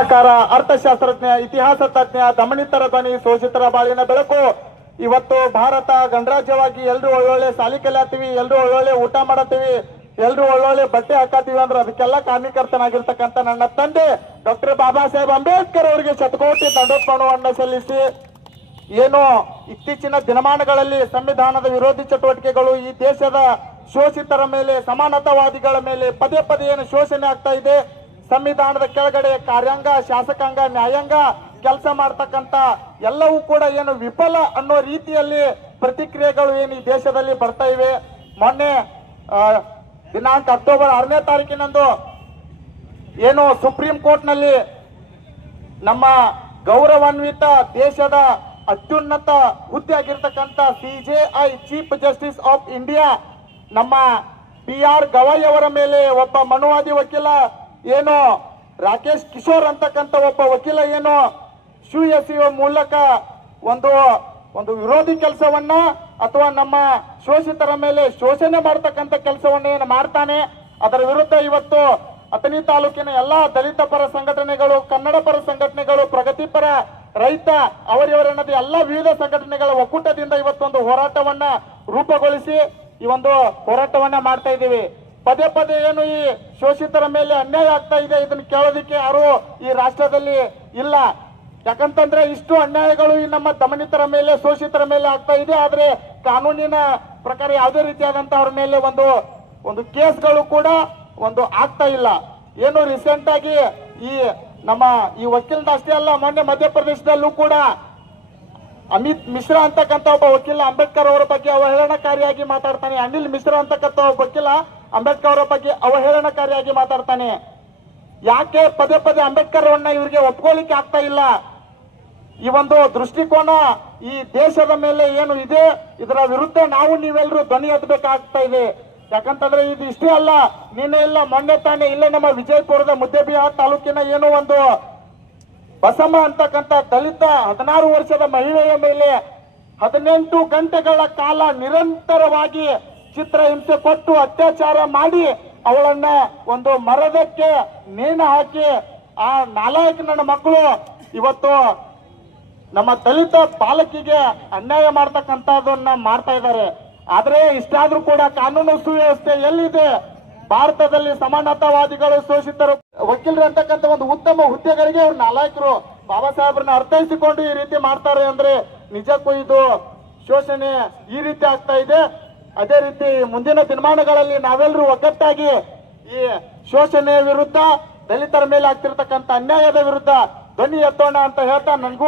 ಪತ್ರಕಾರ ಅರ್ಥಶಾಸ್ತ್ರಜ್ಞ ಇತಿಹಾಸ ತಜ್ಞ ದಮನಿತರ ಧ್ವನಿ, ಶೋಷಿತರ ಬಾಳಿನ ಬೆಳಕು. ಇವತ್ತು ಭಾರತ ಗಣರಾಜ್ಯವಾಗಿ ಎಲ್ರು ಒಳ್ಳೊಳ್ಳೆ ಸಾಲಿ ಕಲಿಯತ್ತೀವಿ ಎಲ್ರು ಒಳ್ಳೊಳ್ಳೆ ಊಟ ಮಾಡತ್ತೀವಿ ಎಲ್ರು ಒಳ್ಳೊಳ್ಳೆ ಬಟ್ಟೆ ಹಾಕತ್ತೀವಿ ಅಂದ್ರೆ ಅದಕ್ಕೆಲ್ಲ ಕಾರಣೀಕರ್ತನಾಗಿರ್ತಕ್ಕಂಥ ನನ್ನ ತಂದೆ ಡಾಕ್ಟರ್ ಬಾಬಾ ಸಾಹೇಬ್ ಅಂಬೇಡ್ಕರ್ ಅವರಿಗೆ ಶತಕೋಟಿ ದಂಡೋತ್ಪನ್ನವನ್ನು ಸಲ್ಲಿಸಿ ಏನು ಇತ್ತೀಚಿನ ದಿನಮಾನಗಳಲ್ಲಿ ಸಂವಿಧಾನದ ವಿರೋಧಿ ಚಟುವಟಿಕೆಗಳು ಈ ದೇಶದ ಶೋಷಿತರ ಮೇಲೆ, ಸಮಾನತಾವಾದಿಗಳ ಮೇಲೆ ಪದೇ ಪದೇ ಏನು ಶೋಷಣೆ ಆಗ್ತಾ ಇದೆ ಸಂವಿಧಾನದ ಕೆಳಗಡೆ ಕಾರ್ಯಾಂಗ, ಶಾಸಕಾಂಗ, ನ್ಯಾಯಾಂಗ ಕೆಲಸ ಮಾಡ್ತಕ್ಕಂತ ಎಲ್ಲವೂ ಕೂಡ ಏನು ವಿಫಲ ಅನ್ನೋ ರೀತಿಯಲ್ಲಿ ಪ್ರತಿಕ್ರಿಯೆಗಳು ಏನು ಈ ದೇಶದಲ್ಲಿ ಬರ್ತಾ ಇವೆ. ಮೊನ್ನೆ ದಿನಾಂಕ ಅಕ್ಟೋಬರ್ ಆರನೇ ತಾರೀಕಿನಂದು ಏನು ಸುಪ್ರೀಂ ಕೋರ್ಟ್ನಲ್ಲಿ ನಮ್ಮ ಗೌರವಾನ್ವಿತ ದೇಶದ ಅತ್ಯುನ್ನತ ಹುದ್ದೆ ಆಗಿರ್ತಕ್ಕಂಥ CJI chief justice of India, ನಮ್ಮ ಪಿ ಆರ್ ಗವಾಯಿ ಅವರ ಮೇಲೆ ಒಬ್ಬ ಮನುವಾದಿ ವಕೀಲ ಏನು ರಾಕೇಶ್ ಕಿಶೋರ್ ಅಂತಕ್ಕಂಥ ಒಬ್ಬ ವಕೀಲ ಏನು ಶೂ ಎಸೆಯುವ ಮೂಲಕ ಒಂದು ಒಂದು ವಿರೋಧಿ ಕೆಲಸವನ್ನ ಅಥವಾ ನಮ್ಮ ಶೋಷಿತರ ಮೇಲೆ ಶೋಷಣೆ ಮಾಡ್ತಕ್ಕಂಥ ಕೆಲಸವನ್ನ ಏನು ಮಾಡ್ತಾನೆ? ಅದರ ವಿರುದ್ಧ ಇವತ್ತು ಅಥಣಿ ತಾಲೂಕಿನ ಎಲ್ಲಾ ದಲಿತ ಪರ ಸಂಘಟನೆಗಳು, ಕನ್ನಡ ಪರ ಸಂಘಟನೆಗಳು ಪ್ರಗತಿಪರ ರೈತ ಅವರಿವರನ್ನದ ಎಲ್ಲ ವಿವಿಧ ಸಂಘಟನೆಗಳ ಒಕ್ಕೂಟದಿಂದ ಇವತ್ತೊಂದು ಹೋರಾಟವನ್ನ ರೂಪುಗೊಳಿಸಿ ಈ ಒಂದು ಹೋರಾಟವನ್ನ ಮಾಡ್ತಾ ಇದ್ದೀವಿ. ಪದೇ ಪದೇ ಏನು ಈ ಶೋಷಿತರ ಮೇಲೆ ಅನ್ಯಾಯ ಆಗ್ತಾ ಇದೆ, ಇದನ್ನು ಕೇಳೋದಿಕ್ಕೆ ಯಾರು ಈ ರಾಷ್ಟ್ರದಲ್ಲಿ ಇಲ್ಲ. ಯಾಕಂತಂದ್ರೆ ಇಷ್ಟು ಅನ್ಯಾಯಗಳು ಈ ನಮ್ಮ ದಮನಿತರ ಮೇಲೆ, ಶೋಷಿತರ ಮೇಲೆ ಆಗ್ತಾ ಇದೆ. ಆದ್ರೆ ಕಾನೂನಿನ ಪ್ರಕಾರ ಯಾವುದೇ ರೀತಿಯಾದಂತ ಅವ್ರ ಮೇಲೆ ಒಂದು ಒಂದು ಕೇಸ್ಗಳು ಕೂಡ ಒಂದು ಆಗ್ತಾ ಇಲ್ಲ. ಏನು ರೀಸೆಂಟ್ ಆಗಿ ಈ ನಮ್ಮ ಈ ವಕೀಲ್ ಅಷ್ಟೇ ಅಲ್ಲ, ಮೊನ್ನೆ ಮಧ್ಯಪ್ರದೇಶದಲ್ಲೂ ಕೂಡ ಅಮಿತ್ ಮಿಶ್ರಾ ಅಂತಕ್ಕಂಥ ಒಬ್ಬ ವಕೀಲ ಅಂಬೇಡ್ಕರ್ ಅವರ ಬಗ್ಗೆ ಅವಹೇಳನಕಾರಿಯಾಗಿ ಮಾತಾಡ್ತಾನೆ. ಅನಿಲ್ ಮಿಶ್ರಾ ಅಂತಕ್ಕಂಥ ಒಬ್ಬ ವಕೀಲ ಅಂಬೇಡ್ಕರ್ ಅವರ ಬಗ್ಗೆ ಅವಹೇಳನಕಾರಿಯಾಗಿ ಮಾತಾಡ್ತಾನೆ. ಯಾಕೆ ಪದೇ ಪದೇ ಅಂಬೇಡ್ಕರ್ ಅವರನ್ನ ಇವರಿಗೆ ಒಪ್ಕೊಳ್ಳಿಕ್ಕೆ ಆಗ್ತಾ ಇಲ್ಲ? ಈ ಒಂದು ದೃಷ್ಟಿಕೋನ ಈ ದೇಶದ ಮೇಲೆ ಏನು ಇದೆ? ಇದರ ವಿರುದ್ಧ ನಾವು ನೀವೆಲ್ಲರೂ ಧ್ವನಿ ಎತ್ತಬೇಕಾಗ್ತಾ ಇದೆ. ಯಾಕಂತಂದ್ರೆ ಇದು ಇಷ್ಟೇ ಅಲ್ಲ, ನಿನ್ನೆ ಇಲ್ಲ ಮೊನ್ನೆ ತಾನೆ ಇಲ್ಲೇ ನಮ್ಮ ವಿಜಯಪುರದ ಮುದ್ದೆಬಿಹಾರ್ ತಾಲೂಕಿನ ಏನು ಒಂದು ಬಸಮ್ಮ ಅಂತಕ್ಕಂಥ ದಲಿತ ಹದಿನಾರು ವರ್ಷದ ಮಹಿಳೆಯ ಮೇಲೆ ಹದಿನೆಂಟು ಗಂಟೆಗಳ ಕಾಲ ನಿರಂತರವಾಗಿ ಚಿತ್ರಹಿಂಸೆ ಕೊಟ್ಟು ಅತ್ಯಾಚಾರ ಮಾಡಿ ಅವಳನ್ನ ಒಂದು ಮರದಕ್ಕೆ ನೇಣು ಹಾಕಿ ಆ ನಾಲಾಯಕ ನನ್ನ ಮಕ್ಕಳು ಇವತ್ತು ನಮ್ಮ ದಲಿತ ಬಾಲಕಿಗೆ ಅನ್ಯಾಯ ಮಾಡ್ತಕ್ಕಂಥದ್ದನ್ನ ಮಾಡ್ತಾ ಇದ್ದಾರೆ. ಆದ್ರೆ ಇಷ್ಟಾದ್ರೂ ಕೂಡ ಕಾನೂನು ಸುವ್ಯವಸ್ಥೆ ಎಲ್ಲಿದೆ? ಭಾರತದಲ್ಲಿ ಸಮಾನತಾವಾದಿಗಳು ಶೋಷಿತರು. ವಕೀಲರು ಅಂತಕ್ಕಂಥ ಒಂದು ಉತ್ತಮ ಹುದ್ದೆಗಳಿಗೆ ಅವ್ರು ನಾಲಾಯಕರು. ಬಾಬಾ ಸಾಹೇಬ್ರನ್ನ ಅರ್ಥೈಸಿಕೊಂಡು ಈ ರೀತಿ ಮಾಡ್ತಾರೆ ಅಂದ್ರೆ ನಿಜಕ್ಕೂ ಇದು ಶೋಷಣೆ ಈ ರೀತಿ ಆಗ್ತಾ ಇದೆ. ಅದೇ ರೀತಿ ಮುಂದಿನ ದಿನಮಾನಗಳಲ್ಲಿ ನಾವೆಲ್ಲರೂ ಒಗ್ಗಟ್ಟಾಗಿ ಈ ಶೋಷಣೆಯ ವಿರುದ್ಧ ದಲಿತರ ಮೇಲೆ ಆಗ್ತಿರ್ತಕ್ಕಂಥ ಅನ್ಯಾಯದ ವಿರುದ್ಧ ಧ್ವನಿ ಎತ್ತೋಣ ಅಂತ ಹೇಳ್ತಾ ನನಗೂ